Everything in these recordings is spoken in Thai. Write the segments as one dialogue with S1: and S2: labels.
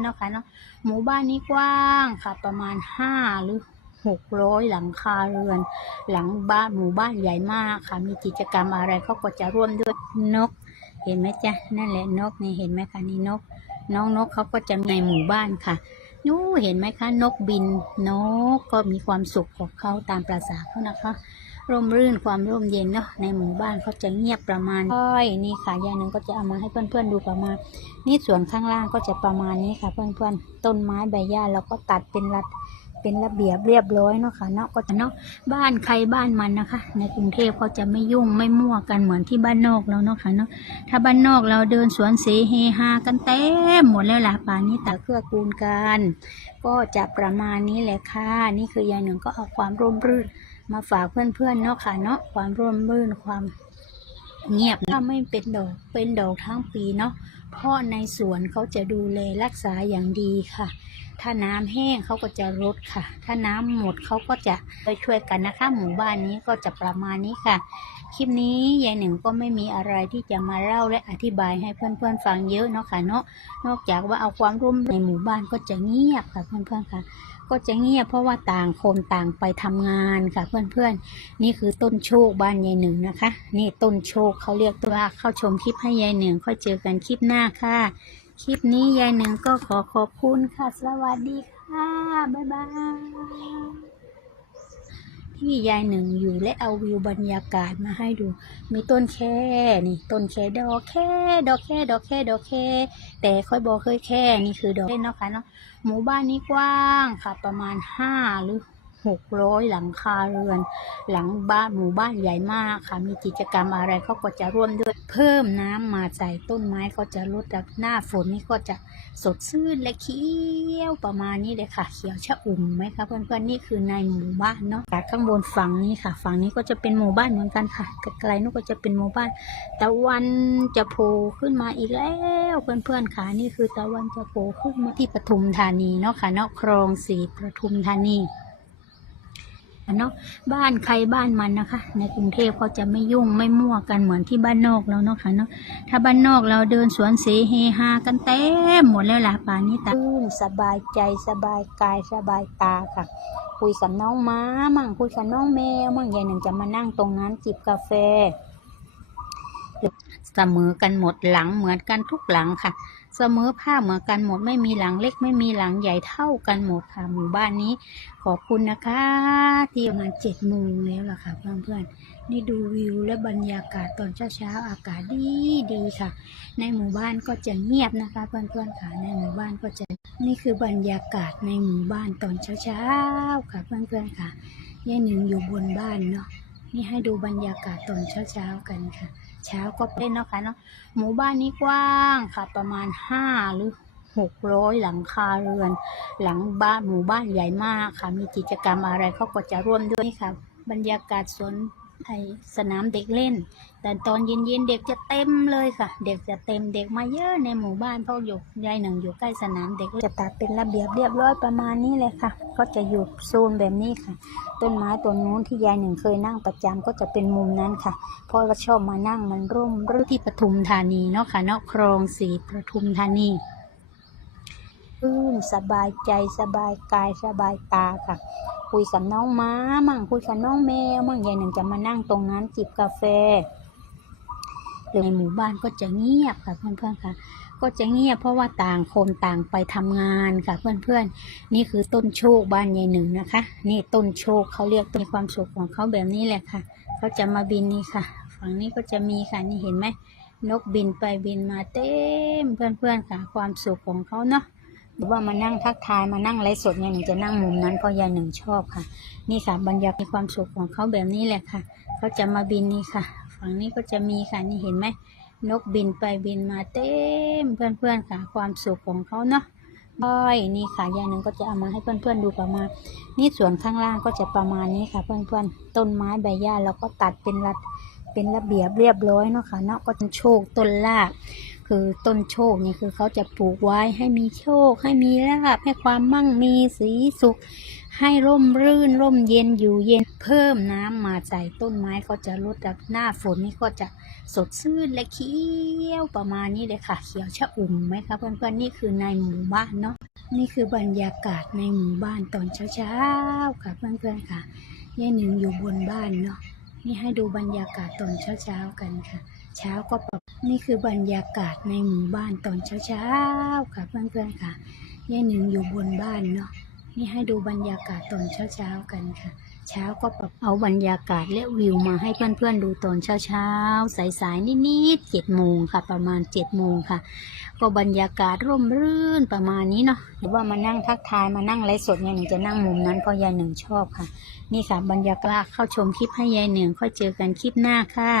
S1: เนาะค่ะเนาะหมู่บ้านนี้กว้างค่ะประมาณห้าหรือหกร้อยหลังคาเรือน หลังบ้านหมู่บ้านใหญ่มากค่ะ มีกิจกรรมอะไรเขาก็จะร่วมด้วยนก เห็นไหมจ๊ะนั่นแหละนกนี่เห็นไหมคะนี่นก น้องนกเขาก็จะในหมู่บ้านค่ะ นู้เห็นไหมคะ นกบิน นกก็มีความสุขของเขาตามประษาเขานะคะ ร่มรื่นความร่มเย็นเนาะในหมู่บ้านเขาจะเงียบประมาณค่อยนี่ค่ะยายหนึ่งก็จะเอามาให้เพื่อนๆดูประมาณ นี่ส่วนข้างล่างก็จะประมาณนี้ค่ะ เพื่อนๆต้นไม้ใบหญ้าเราก็ตัดเป็นรัด เป็นระเบียบเรียบร้อยเนาะค่ะเนาะก็จะเนาะบ้านใครบ้านมันนะคะ ในกรุงเทพเขาจะไม่ยุ่งไม่มั่วกันเหมือนที่บ้านนอกเราเนาะค่ะเนาะถ้าบ้านนอกเราเดินสวนเสเฮฮากันเต็มหมดแล้วล่ะป่านนี้แต่เครือกูลกันก็จะประมาณนี้แหละค่ะนี่คือยายหนึ่งก็เอาความร่มรื่นมาฝากเพื่อนๆเนาะค่ะเนาะความร่มรื่นความ เงียบถ้าไม่เป็นดอกเป็นดอกทั้งปีเนาะเพราะในสวนเขาจะดูแลรักษาอย่างดีค่ะ ถ้าน้ำแห้งเขาก็จะรดค่ะ ถ้าน้ำหมดเขาก็จะไปช่วยกันนะคะ หมู่บ้านนี้ก็จะประมาณนี้ค่ะ คลิปนี้ยายหนึ่งก็ไม่มีอะไรที่จะมาเล่าและอธิบายให้เพื่อนๆฟังเยอะเนาะค่ะเนาะนอกจากว่าเอาความร่วมในหมู่บ้านก็จะเงียบค่ะเพื่อนๆค่ะ ก็จะเงียบเพราะว่าต่างคนต่างไปทำงานค่ะเพื่อนๆ นี่คือต้นโชคบ้านยายหนึ่งนะคะ นี่ต้นโชคเขาเรียกตัวเข้าชมคลิปให้ยายหนึ่งค่อยเจอกันคลิปหน้าค่ะ คลิปนี้ยายหนึ่งก็ขอขอบคุณค่ะ สวัสดีค่ะบ๊ายบาย ที่ยายหนึ่งอยู่และเอาวิวบรรยากาศมาให้ดู มีต้นแค่นี่ต้นแค่ดอกแค่ดอกแค่ดอกแค่ดอกแค่แต่ค่อยบอกเคยแค่นี่คือดอกเล่นเนาะค่ะเนาะหมู่บ้านนี้กว้างค่ะ ประมาณห้าหรือ หกร้อยหลังคาเรือน หลังบ้านหมู่บ้านใหญ่มากค่ะ มีกิจกรรมอะไรเขาก็จะร่วมด้วย เพิ่มน้ำมาใส่ต้นไม้ก็จะลดจากหน้าฝนนี่ก็จะสดชื่นและเขียวประมาณนี้เลยค่ะ เขียวชะอุ่มไหมคะเพื่อนๆนี่คือในหมู่บ้านเนาะจากข้างบนฝั่งนี้ค่ะ ฝั่งนี้ก็จะเป็นหมู่บ้านเหมือนกันค่ะไกลๆนู้นก็จะเป็นหมู่บ้าน ตะวันจะโผล่ขึ้นมาอีกแล้วเพื่อนๆค่ะนี่คือตะวันจะโผล่ขึ้นมาที่ปทุมธานีเนาะค่ะเนาะคลองสีปทุมธานี เนาะบ้านใครบ้านมันนะคะ ในกรุงเทพเขาจะไม่ยุ่งไม่มั่วกันเหมือนที่บ้านนอกเราเนาะค่ะเนาะถ้าบ้านนอกเราเดินสวนเสเฮฮากันเต็มหมดแล้วล่ะป่านนี้ตื่นสบายใจสบายกายสบายตาค่ะ คุยกับน้องม้ามั่งคุยกับน้องแมวมั่งยายหนึ่งจะมานั่งตรงนั้นจิบกาแฟเสมอกันหมดหลังเหมือนกันทุกหลังค่ะ เสมอภาพเหมือนกันหมดไม่มีหลังเล็กไม่มีหลังใหญ่เท่ากันหมดค่ะหมู่บ้านนี้ ขอบคุณนะคะ ที่ประมาณเจ็ดโมงแล้วล่ะค่ะเพื่อนๆนี่ดูวิวและบรรยากาศตอนเช้าๆอากาศดีดีค่ะ ในหมู่บ้านก็จะเงียบนะคะเพื่อนๆค่ะ ในหมู่บ้านก็จะนี่คือบรรยากาศในหมู่บ้านตอนเช้าๆค่ะเพื่อนๆค่ะยายหนึ่งอยู่บนบ้านเนาะนี่ให้ดูบรรยากาศตอนเช้าๆกันค่ะ เช้าก็เป็นนะคะเนาะหมู่บ้านนี้กว้างค่ะ ประมาณห้าหรือหกร้อยหลังคาเรือน หลังบ้านหมู่บ้านใหญ่มากค่ะ มีกิจกรรมอะไรเขาก็จะร่วมด้วยค่ะ บรรยากาศสวน ไอสนามเด็กเล่น แต่ตอนเย็นๆเด็กจะเต็มเลยค่ะ เด็กจะเต็มเด็กมาเยอะในหมู่บ้านเพราะอยู่ยายหนึ่งอยู่ใกล้สนามเด็กจะตัดเป็นระเบียบเรียบร้อยประมาณนี้เลยค่ะ ก็จะอยู่โซนแบบนี้ค่ะ ต้นไม้ต้นนู้นที่ยายหนึ่งเคยนั่งประจำก็จะเป็นมุมนั้นค่ะเพราะเราชอบมานั่งมันร่มรื่นที่ปทุมธานีเนาะค่ะนาะคลองสีปทุมธานี อื้นสบายใจสบายกายสบายตาค่ะ คุยกับน้องม้ามั่งคุยกับน้องแมวมั่งยายหนึ่งจะมานั่งตรงนั้นจิบกาแฟหรือในหมู่บ้านก็จะเงียบค่ะเพื่อนๆค่ะ ก็จะเงียบเพราะว่าต่างคนต่างไปทำงานค่ะเพื่อนๆ นี่คือต้นโชคบ้านยายหนึ่งนะคะ นี่ต้นโชคเขาเรียกมีความสุขของเขาแบบนี้แหละค่ะเขาจะมาบินนี่ค่ะ ฝั่งนี้ก็จะมีค่ะนี่เห็นไหมนกบินไปบินมาเต็มเพื่อนๆค่ะ ความสุขของเขาเนาะ หรือว่ามานั่งทักทายมานั่งไลฟ์สดยายหนึ่งจะนั่งมุมนั้นเพราะยายหนึ่งชอบค่ะ นี่ค่ะบรรยากาศมีความสุขของเขาแบบนี้แหละค่ะเขาจะมาบินนี่ค่ะ ฝั่งนี้ก็จะมีค่ะนี่เห็นไหมนกบินไปบินมาเต็มเพื่อนๆค่ะ ความสุขของเขาเนาะอ้อยนี่ค่ะยายหนึ่งก็จะเอามาให้เพื่อนๆดูประมาณนี่ส่วนข้างล่างก็จะประมาณนี้ค่ะ เพื่อนๆต้นไม้ใบหญ้าเราก็ตัดเป็นรัดเป็นระเบียบเรียบร้อยเนาะค่ะเนาะก็โชคต้นลาบ คือต้นโชคนี่คือเขาจะปลูกไว้ให้มีโชค ให้มีลาบให้ความมั่งมีสีสุข ให้ร่มรื่นร่มเย็นอยู่เย็นเพิ่มน้ำมาใส่ต้นไม้ก็จะลดจากหน้าฝนนี่ก็จะสดชื่นและเขียวประมาณนี้เลยค่ะ เขียวชะอุ่มไหมคะเพื่อนๆนี่คือในหมู่บ้านเนาะนี่คือบรรยากาศในหมู่บ้านตอนเช้าๆค่ะเพื่อนๆค่ะยายหนึ่งอยู่บนบ้านเนาะนี่ให้ดูบรรยากาศตอนเช้าๆกันค่ะ เช้าก็ปรับนี่คือบรรยากาศในหมู่บ้านตอนเช้าๆค่ะเพื่อนๆค่ะยายหนึ่งอยู่บนบ้านเนาะนี่ให้ดูบรรยากาศตอนเช้าๆกันค่ะ เช้าก็ปรับเอาบรรยากาศและวิวมาให้เพื่อนๆดูตอนเช้าๆสายๆนิดๆเจ็ดโมงค่ะ ประมาณเจ็ดโมงค่ะ ก็บรรยากาศร่มรื่นประมาณนี้เนาะหรือว่ามานั่งทักทายมานั่งไลฟ์สดยายหนึ่งจะนั่งมุมนั้นเพราะยายหนึ่งชอบค่ะ นี่ค่ะบรรยากาศเข้าชมคลิปให้ยายหนึ่งค่อยเจอกันคลิปหน้าค่ะ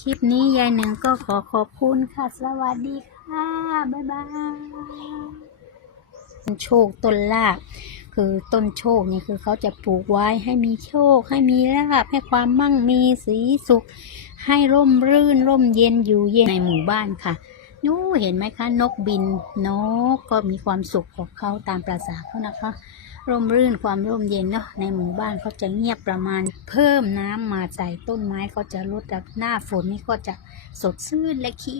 S1: คลิปนี้ยายหนึ่งก็ขอขอบคุณค่ะ สวัสดีค่ะ บ๊ายบายโชคต้นลาบคือต้นโชคนี่คือเขาจะปลูกไว้ให้มีโชค ให้มีลาบให้ความมั่งมีสีสุข ให้ร่มรื่น ร่มเย็นอยู่เย็นในหมู่บ้านค่ะนู้เห็นไหมคะ นกบินนกก็มีความสุขของเขาตามประษาเขานะคะ ร่มรื่นความร่มเย็นเนาะในหมู่บ้านเขาจะเงียบประมาณ เพิ่มน้ำมาใส่ต้นไม้ก็จะลดจากหน้าฝนนี่ก็จะสดชื่นและเขี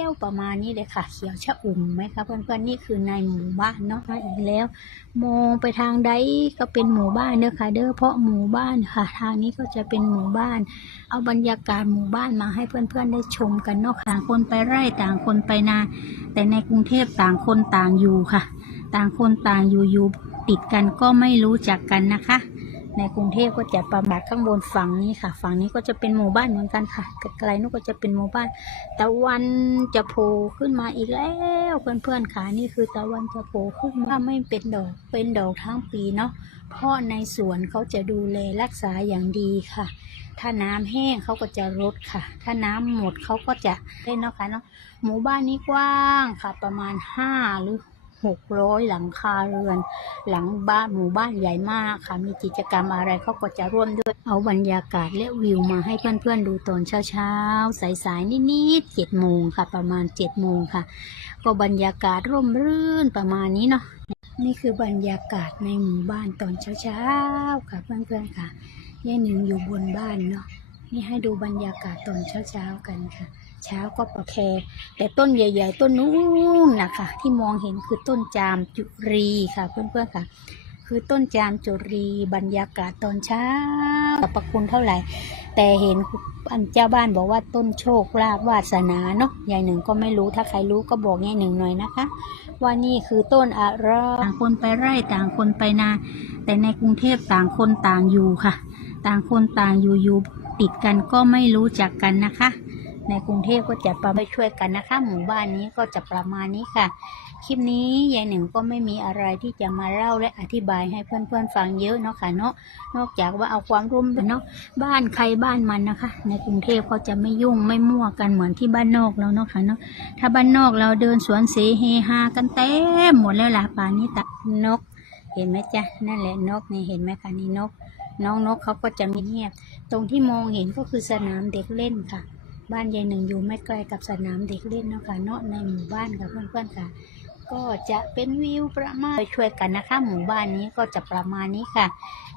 S1: ยวประมาณนี้เลยค่ะ เขียวชะอุ่มไหมคะเพื่อนๆนี่คือในหมู่บ้านเนาะมาอีกแล้ว มองไปทางใดก็เป็นหมู่บ้านเด้อค่ะ เด้อเพราะหมู่บ้านค่ะ ทางนี้ก็จะเป็นหมู่บ้าน เอาบรรยากาศหมู่บ้านมาให้เพื่อนๆได้ชมกันเนาะต่างคนไปไร่ต่างคนไปนา แต่ในกรุงเทพต่างคนต่างอยู่ค่ะ ต่างคนต่างอยู่อยู่ ติดกันก็ไม่รู้จักกันนะคะ ในกรุงเทพก็จะประมาทข้างบนฝั่งนี้ค่ะ ฝั่งนี้ก็จะเป็นหมู่บ้านเหมือนกันค่ะไกลๆนู้นก็จะเป็นหมู่บ้านตะวันจะโผล่ขึ้นมาอีกแล้วเพื่อนๆค่ะนี่คือตะวันจะโผล่ขึ้นมาไม่เป็นดอกเป็นดอกทั้งปีเนาะเพราะในสวนเขาจะดูแลรักษาอย่างดีค่ะ ถ้าน้ำแห้งเขาก็จะรดค่ะ ถ้าน้ำหมดเขาก็จะเล่นเนาะค่ะเนาะหมู่บ้านนี้กว้างค่ะ ประมาณห้าหรือ หกร้อยหลังคาเรือน หลังบ้านหมู่บ้านใหญ่มากค่ะ มีกิจกรรมอะไรเขาก็จะร่วมด้วย เอาบรรยากาศและวิวมาให้เพื่อนๆดูตอนเช้าๆ สายๆ นิดๆเจ็ดโมงค่ะ ประมาณเจ็ดโมงค่ะ ก็บรรยากาศร่มรื่นประมาณนี้เนาะ นี่คือบรรยากาศในหมู่บ้านตอนเช้าๆ ค่ะเพื่อนๆค่ะยายหนึ่งอยู่บนบ้านเนาะ นี่ให้ดูบรรยากาศตอนเช้าๆ กันค่ะ เช้าก็ประแคแต่ต้นใหญ่ ๆ ต้นนู้นนะคะที่มองเห็นคือต้นจามจุรีค่ะ เพื่อนๆค่ะ คือต้นจามจุรีบรรยากาศตอนเช้ากับประคุณเท่าไหร่ แต่เห็นอันเจ้าบ้านบอกว่าต้นโชคลาภวาสนาเนาะยายหนึ่งก็ไม่รู้ถ้าใครรู้ก็บอกยายหนึ่งหน่อยนะคะ ว่านี่คือต้นอะไรต่างคนไปไร่ต่างคนไปนา แต่ในกรุงเทพต่างคนต่างอยู่ค่ะ ต่างคนต่างอยู่อยู่ติดกันก็ไม่รู้จักกันนะคะ ในกรุงเทพก็จะประมาช่วยกันนะคะ หมู่บ้านนี้ก็จะประมาณนี้ค่ะ คลิปนี้ยายหนึ่งก็ไม่มีอะไรที่จะมาเล่าและอธิบายให้เพื่อนๆฟังเยอะเนาะค่ะเนาะนอกจากว่าเอาความร่วมเนาะบ้านใครบ้านมันนะคะ ในกรุงเทพเขาจะไม่ยุ่งไม่มั่วกันเหมือนที่บ้านนอกเราเนาะค่ะเนาะถ้าบ้านนอกเราเดินสวนเสเฮฮากันเต็มหมดแล้วล่ะป่านนี้ตะนก เห็นไหมจ๊ะนั่นแหละนกนี่เห็นไหมคะนี่นกน้องนกเขาก็จะมีเงียบ ตรงที่มองเห็นก็คือสนามเด็กเล่นค่ะ บ้านยายหนึ่งอยู่ไม่ไกลกับสนามเด็กเล่นเนาะค่ะเนาะในหมู่บ้านค่ะเพื่อนๆค่ะ ก็จะเป็นวิวประมาณช่วยกันนะคะ หมู่บ้านนี้ก็จะประมาณนี้ค่ะ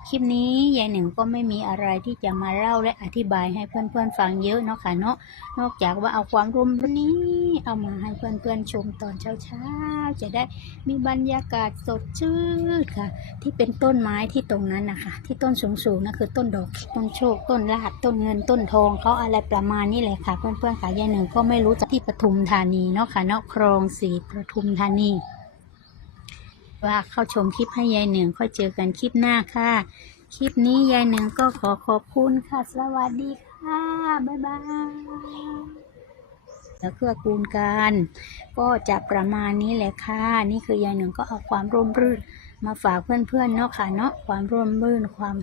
S1: คลิปนี้ยายหนึ่งก็ไม่มีอะไรที่จะมาเล่าและอธิบายให้เพื่อนๆฟังเยอะเนาะค่ะเนาะนอกจากว่าเอาความร่วมนี้เอามาให้เพื่อนๆชมตอนเช้าๆจะได้มีบรรยากาศสดชื่นค่ะ ที่เป็นต้นไม้ที่ตรงนั้นนะคะที่ต้นสูงๆนั่นคือต้นดอกต้นโชคต้นลาบต้นเงินต้นทองเขาอะไรประมาณนี้เลยค่ะ เพื่อนๆค่ะยายหนึ่งก็ไม่รู้จักที่ปทุมธานีเนาะค่ะเนาะครองสีปทุมธานีว่าเข้าชมคลิปให้ยายหนึ่งค่อยเจอกันคลิปหน้าค่ะ คลิปนี้ยายหนึ่งก็ขอขอบคุณค่ะ สวัสดีค่ะ บ๊ายบายแล้วเกื้อกูลกันก็จะประมาณนี้แหละค่ะ นี่คือยายหนึ่งก็เอาความร่มรื่นมาฝากเพื่อนๆเนาะค่ะเนาะความร่มรื่นความ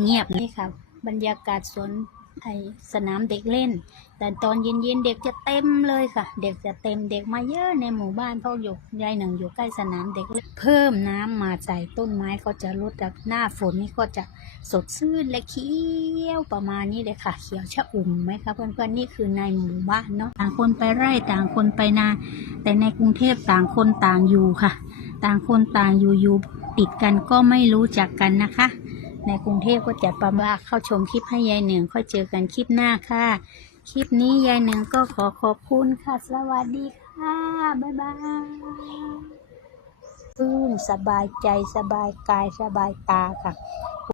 S1: เงียบนี่ค่ะ บรรยากาศสวน ไอสนามเด็กเล่น แต่ตอนเย็นๆเด็กจะเต็มเลยค่ะ เด็กจะเต็มเด็กมาเยอะในหมู่บ้านเพราะอยู่ยายหนึ่งอยู่ใกล้สนามเด็กเล่นเพิ่มน้ำมาใส่ต้นไม้ก็จะลดจากหน้าฝนนี่ก็จะสดชื่นและเขียวประมาณนี้เลยค่ะ เขียวชะอุ่มไหมคะเพื่อนๆนี่คือในหมู่บ้านเนาะต่างคนไปไร่ต่างคนไปนา แต่ในกรุงเทพต่างคนต่างอยู่ค่ะ ต่างคนต่างอยู่อยู่ติดกันก็ไม่รู้จักกันนะคะ ในกรุงเทพก็จะประมาเข้าชมคลิปให้ยายหนึ่งค่อยเจอกันคลิปหน้าค่ะ คลิปนี้ยายหนึ่งก็ขอขอบคุณค่ะ สวัสดีค่ะ บ๊ายบายพื้นสบายใจสบายกายสบายตาค่ะ